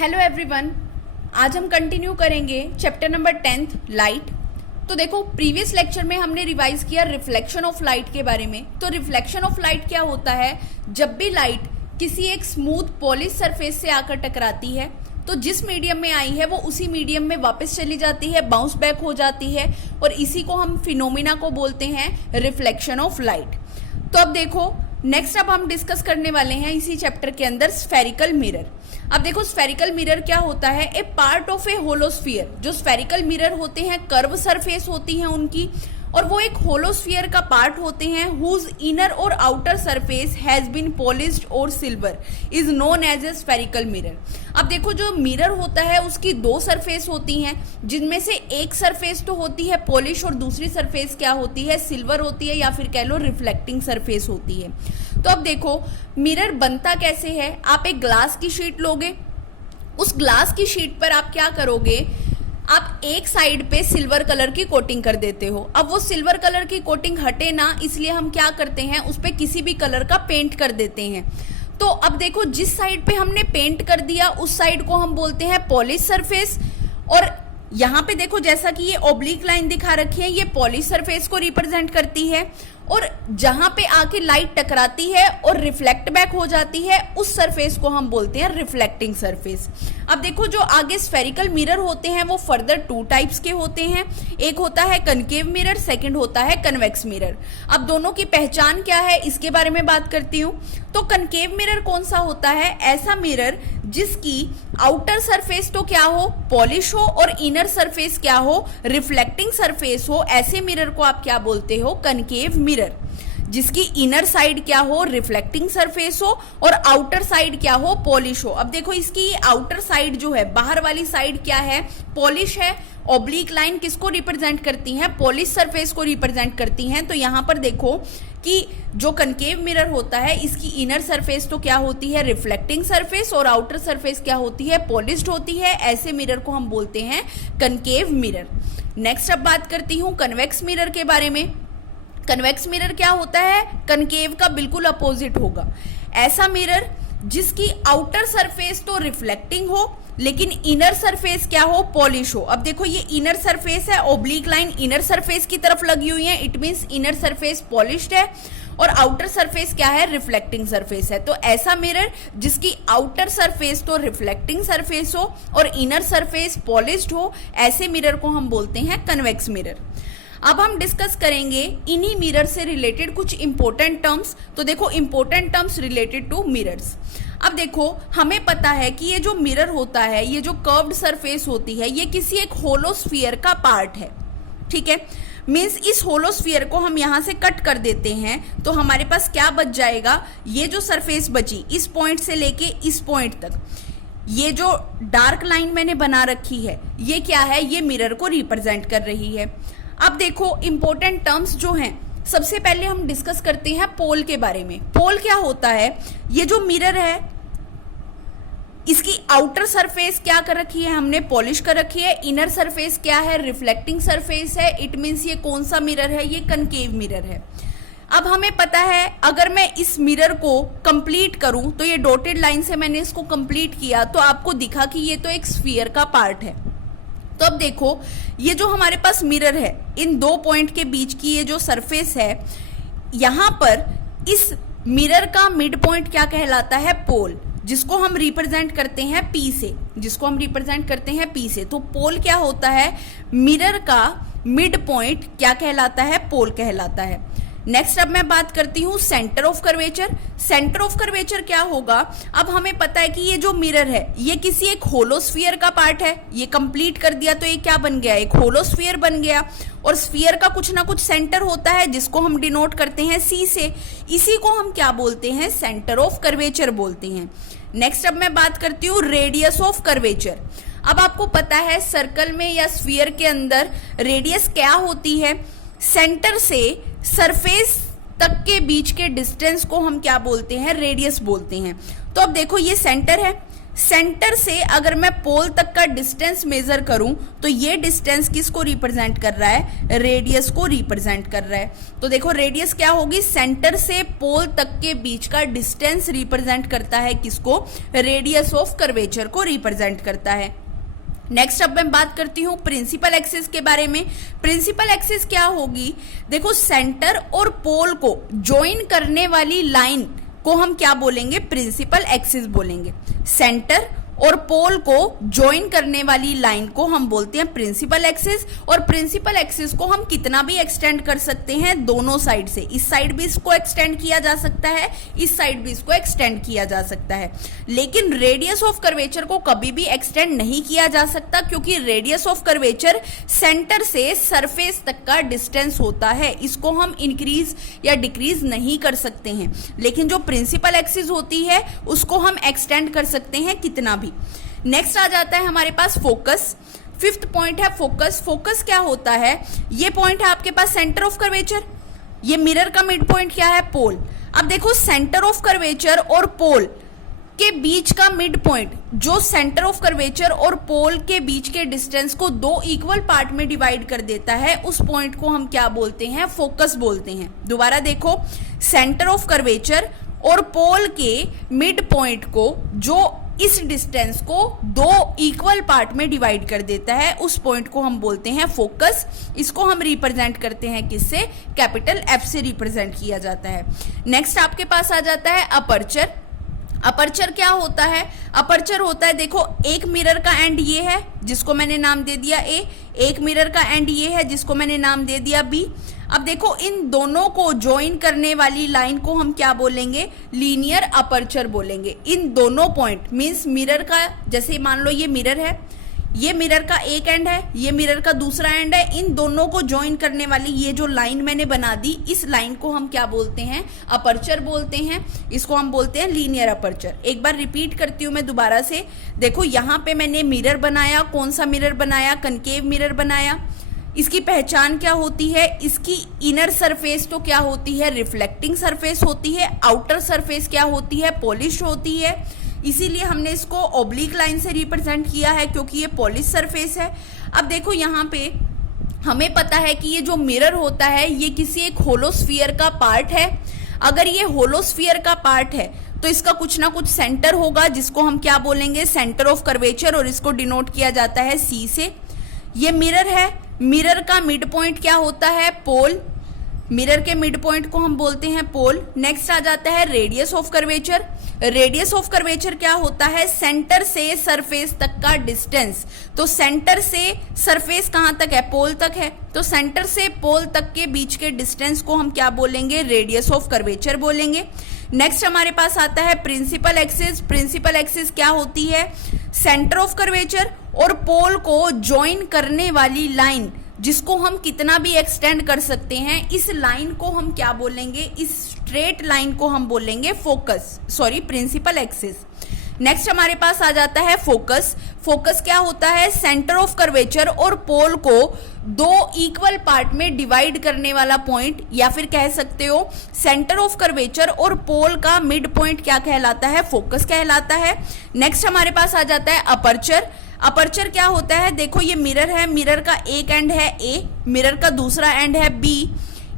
Hello everyone, आज हम continue करेंगे चैप्टर नंबर 10 लाइट। तो देखो, प्रीवियस लेक्चर में हमने रिवाइज किया रिफ्लेक्शन ऑफ लाइट के बारे में। तो रिफ्लेक्शन ऑफ लाइट क्या होता है? जब भी लाइट किसी एक स्मूथ पॉलिश सरफेस से आकर टकराती है तो जिस मीडियम में आई है वो उसी मीडियम में वापस चली जाती है, बाउंस बैक हो जाती है, और इसी को हम फिनोमिना को बोलते हैं रिफ्लेक्शन ऑफ लाइट। तो अब देखो, नेक्स्ट अब हम डिस्कस करने वाले हैं इसी चैप्टर के अंदर स्फेरिकल मिरर। अब देखो, स्फेरिकल मिरर क्या होता है? ए पार्ट ऑफ ए होलोस्फीयर। जो स्फेरिकल मिरर होते हैं कर्व सरफेस होती हैं उनकी, और वो एक होलोस्फीयर का पार्ट होते हैं हुज इनर और outer surface has been polished और silver is known as a spherical mirror. अब देखो, जो मिरर होता है उसकी दो सरफेस होती हैं, जिनमें से एक सरफेस तो होती है पॉलिश और दूसरी सरफेस क्या होती है? सिल्वर होती है, या फिर कह लो रिफ्लेक्टिंग सरफेस होती है। तो अब देखो, मिरर बनता कैसे है? आप एक ग्लास की शीट लोगे, उस ग्लास की शीट पर आप क्या करोगे? आप एक साइड पे सिल्वर कलर की कोटिंग कर देते हो। अब वो सिल्वर कलर की कोटिंग हटे ना, इसलिए हम क्या करते हैं, उस पे किसी भी कलर का पेंट कर देते हैं। तो अब देखो, जिस साइड पे हमने पेंट कर दिया उस साइड को हम बोलते हैं पॉलिश सरफेस। और यहाँ पे देखो, जैसा कि ये ऑब्लिक लाइन दिखा रखी है, ये पॉलिश सरफेस को रिप्रेजेंट करती है, और जहां पे आके लाइट टकराती है और रिफ्लेक्ट बैक हो जाती है उस सरफेस को हम बोलते हैं रिफ्लेक्टिंग सरफेस। अब देखो, जो आगे स्फेरिकल मिरर होते हैं वो फर्दर टू टाइप्स के होते हैं। एक होता है कनकेव मिरर, सेकंड होता है कन्वेक्स मिरर। अब दोनों की पहचान क्या है इसके बारे में बात करती हूँ। तो कनकेव मिरर कौन सा होता है? ऐसा मिरर जिसकी आउटर सरफेस तो क्या हो? पॉलिश हो, और इनर सरफेस क्या हो? रिफ्लेक्टिंग सरफेस हो। ऐसे मिरर को आप क्या बोलते हो? Concave mirror. जिसकी इनर साइड क्या हो? रिफ्लेक्टिंग सरफेस हो, और आउटर साइड क्या हो? पॉलिश हो। अब देखो, इसकी आउटर साइड जो है, बाहर वाली साइड क्या है? पॉलिश है। ऑब्लिक लाइन किसको रिप्रेजेंट करती हैं? पॉलिश सरफेस को रिप्रेजेंट करती हैं। तो यहां पर देखो कि जो कनकेव मिरर होता है, इसकी इनर सरफेस तो क्या होती है? रिफ्लेक्टिंग सरफेस, और आउटर सरफेस क्या होती है? पॉलिश्ड होती है। ऐसे मिरर को हम बोलते हैं कनकेव मिरर। नेक्स्ट अब बात करती हूं कन्वेक्स मिरर के बारे में। कन्वेक्स मिरर क्या होता है? कनकेव का बिल्कुल अपोजिट होगा। ऐसा मिरर जिसकी आउटर सरफेस तो रिफ्लेक्टिंग हो, लेकिन इनर सरफेस क्या हो? पॉलिश हो। अब देखो, ये इनर सरफेस है, ऑब्लिक लाइन इनर सरफेस की तरफ लगी हुई है, it means inner surface polished है, और आउटर सरफेस क्या है? रिफ्लेक्टिंग सरफेस है। तो ऐसा मिरर जिसकी आउटर सरफेस तो रिफ्लेक्टिंग सरफेस हो और इनर सरफेस पॉलिश्ड हो, ऐसे मिरर को हम बोलते हैं कन्वेक्स मिरर। अब हम डिस्कस करेंगे इन्हीं मिरर से रिलेटेड कुछ इंपॉर्टेंट टर्म्स। तो देखो, important terms related to mirrors. अब देखो, हमें पता है कि ये जो मिरर होता है, ये जो कर्व्ड सरफेस होती है, ये किसी एक होलोस्फीयर का पार्ट है। ठीक है, मीन्स इस होलोस्फीयर को हम यहां से कट कर देते हैं तो हमारे पास क्या बच जाएगा? ये जो सरफेस बची, इस पॉइंट से लेके इस पॉइंट तक, ये जो डार्क लाइन मैंने बना रखी है, ये क्या है? ये मिरर को रिप्रेजेंट कर रही है। अब देखो, इंपॉर्टेंट टर्म्स जो हैं, सबसे पहले हम डिस्कस करते हैं पोल के बारे में। पोल क्या होता है? ये जो मिरर है, इसकी आउटर सरफेस क्या कर रखी है? हमने पॉलिश कर रखी है। इनर सरफेस क्या है? रिफ्लेक्टिंग सरफेस है। इट मीन्स ये कौन सा मिरर है? ये कनकेव मिरर है। अब हमें पता है, अगर मैं इस मिरर को कंप्लीट करूं, तो ये डॉटेड लाइन से मैंने इसको कंप्लीट किया तो आपको दिखा कि ये तो एक स्फीयर का पार्ट है। तो अब देखो, ये जो हमारे पास मिरर है, इन दो पॉइंट के बीच की ये जो सरफेस है, यहां पर इस मिरर का मिड पॉइंट क्या कहलाता है? पोल, जिसको हम रिप्रेजेंट करते हैं पी से। जिसको हम रिप्रेजेंट करते हैं पी से। तो पोल क्या होता है? मिरर का मिड पॉइंट क्या कहलाता है? पोल कहलाता है। नेक्स्ट अब मैं बात करती हूँ centre of curvature. Centre of curvature क्या होगा? अब हमें पता है कि ये जो मिरर है, ये किसी एक होलोस्फीयर का पार्ट है। ये कंप्लीट कर दिया तो ये क्या बन गया? एक होलोस्फीयर बन गया। और स्फीयर का कुछ ना कुछ सेंटर होता है जिसको हम डिनोट करते हैं सी से। इसी को हम क्या बोलते हैं? सेंटर ऑफ कर्वेचर बोलते हैं। नेक्स्ट अब मैं बात करती हूँ रेडियस ऑफ कर्वेचर। अब आपको पता है, सर्कल में या स्फीयर के अंदर रेडियस क्या होती है? सेंटर से सरफेस तक के बीच के डिस्टेंस को हम क्या बोलते हैं? रेडियस बोलते हैं। तो अब देखो, ये सेंटर है, सेंटर से अगर मैं पोल तक का डिस्टेंस मेजर करूं तो ये डिस्टेंस किसको रिप्रेजेंट कर रहा है, रेडियस को रिप्रेजेंट कर रहा है। तो देखो रेडियस क्या होगी, सेंटर से पोल तक के बीच का डिस्टेंस रिप्रेजेंट करता है किसको, रेडियस ऑफ कर्वेचर को रिप्रेजेंट करता है। नेक्स्ट अब मैं बात करती हूँ प्रिंसिपल एक्सिस के बारे में। प्रिंसिपल एक्सिस क्या होगी, देखो सेंटर और पोल को ज्वाइन करने वाली लाइन को हम क्या बोलेंगे, प्रिंसिपल एक्सिस बोलेंगे। सेंटर और पोल को ज्वाइन करने वाली लाइन को हम बोलते हैं प्रिंसिपल एक्सिस। और प्रिंसिपल एक्सिस को हम कितना भी एक्सटेंड कर सकते हैं, दोनों साइड से। इस साइड भी इसको एक्सटेंड किया जा सकता है, इस साइड भी इसको एक्सटेंड किया जा सकता है। लेकिन रेडियस ऑफ कर्वेचर को कभी भी एक्सटेंड नहीं किया जा सकता, क्योंकि रेडियस ऑफ कर्वेचर सेंटर से सरफेस तक का डिस्टेंस होता है। इसको हम इंक्रीज या डिक्रीज नहीं कर सकते हैं। लेकिन जो प्रिंसिपल एक्सिस होती है उसको हम एक्सटेंड कर सकते हैं कितना भी। नेक्स्ट आ जाता है हमारे पास फोकस। फिफ्थ पॉइंट है फोकस। फोकस क्या होता है, ये पॉइंट है आपके पास सेंटर ऑफ कर्वेचर, ये मिरर का मिड पॉइंट क्या है, पोल। अब देखो सेंटर ऑफ कर्वेचर और पोल के बीच का मिड पॉइंट, जो सेंटर ऑफ कर्वेचर और पोल के बीच के डिस्टेंस को दो इक्वल पार्ट में डिवाइड कर देता है, उस पॉइंट को हम क्या बोलते हैं, फोकस बोलते हैं। दोबारा देखो, सेंटर ऑफ कर्वेचर और पोल के मिड पॉइंट को जो इस डिस्टेंस को दो इक्वल पार्ट में डिवाइड कर देता है, उस पॉइंट को हम बोलते हैं फोकस। इसको हम रिप्रेजेंट करते हैं किससे, कैपिटल एफ से रिप्रेजेंट किया जाता है। नेक्स्ट आपके पास आ जाता है अपर्चर। अपर्चर क्या होता है, अपर्चर होता है, देखो एक मिरर का एंड ये है जिसको मैंने नाम दे दिया ए, एक मिरर का एंड ये है जिसको मैंने नाम दे दिया बी। अब देखो इन दोनों को ज्वाइन करने वाली लाइन को हम क्या बोलेंगे, लीनियर अपर्चर बोलेंगे। इन दोनों पॉइंट मींस मिरर का, जैसे मान लो ये मिरर है, ये मिरर का एक एंड है, ये मिरर का दूसरा एंड है, इन दोनों को ज्वाइन करने वाली ये जो लाइन मैंने बना दी, इस लाइन को हम क्या बोलते हैं, अपर्चर बोलते हैं। इसको हम बोलते हैं लीनियर अपर्चर। एक बार रिपीट करती हूँ मैं दोबारा से, देखो यहाँ पे मैंने मिरर बनाया, कौन सा मिरर बनाया, कनकेव मिरर बनाया। इसकी पहचान क्या होती है, इसकी इनर सरफेस तो क्या होती है, रिफ्लेक्टिंग सरफेस होती है, आउटर सरफेस क्या होती है, पॉलिश होती है। इसीलिए हमने इसको ऑब्लिक लाइन से रिप्रेजेंट किया है, क्योंकि ये पॉलिश सरफेस है। अब देखो यहाँ पे हमें पता है कि ये जो मिरर होता है ये किसी एक होलोस्फीयर का पार्ट है। अगर ये होलोस्फीयर का पार्ट है तो इसका कुछ ना कुछ सेंटर होगा, जिसको हम क्या बोलेंगे, सेंटर ऑफ कर्वेचर, और इसको डिनोट किया जाता है सी से। ये मिरर है, मिरर का मिड पॉइंट क्या होता है, पोल। मिरर के मिड पॉइंट को हम बोलते हैं पोल। नेक्स्ट आ जाता है radius of curvature. Radius of curvature क्या होता है, सेंटर से सरफेस तक का डिस्टेंस। तो सेंटर से सरफेस कहां तक है, पोल तक है, तो सेंटर से पोल तक के बीच के डिस्टेंस को हम क्या बोलेंगे, रेडियस ऑफ कर्वेचर बोलेंगे। नेक्स्ट हमारे पास आता है प्रिंसिपल एक्सिस। प्रिंसिपल एक्सिस क्या होती है, सेंटर ऑफ कर्वेचर और पोल को ज्वाइन करने वाली लाइन, जिसको हम कितना भी एक्सटेंड कर सकते हैं। इस लाइन को हम क्या बोलेंगे, इस स्ट्रेट लाइन को हम बोलेंगे focus, sorry principal axis. Next हमारे पास आ जाता है फोकस। फोकस क्या होता है, सेंटर ऑफ कर्वेचर और पोल को दो इक्वल पार्ट में डिवाइड करने वाला पॉइंट, या फिर कह सकते हो सेंटर ऑफ कर्वेचर और पोल का मिड पॉइंट क्या कहलाता है, फोकस कहलाता है। नेक्स्ट हमारे पास आ जाता है अपर्चर। अपर्चर क्या होता है, देखो ये मिरर है, मिरर का एक एंड है ए, मिरर का दूसरा एंड है बी।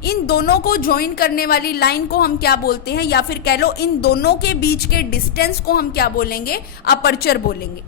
इन दोनों को ज्वाइन करने वाली लाइन को हम क्या बोलते हैं, या फिर कह लो इन दोनों के बीच के डिस्टेंस को हम क्या बोलेंगे, अपर्चर बोलेंगे।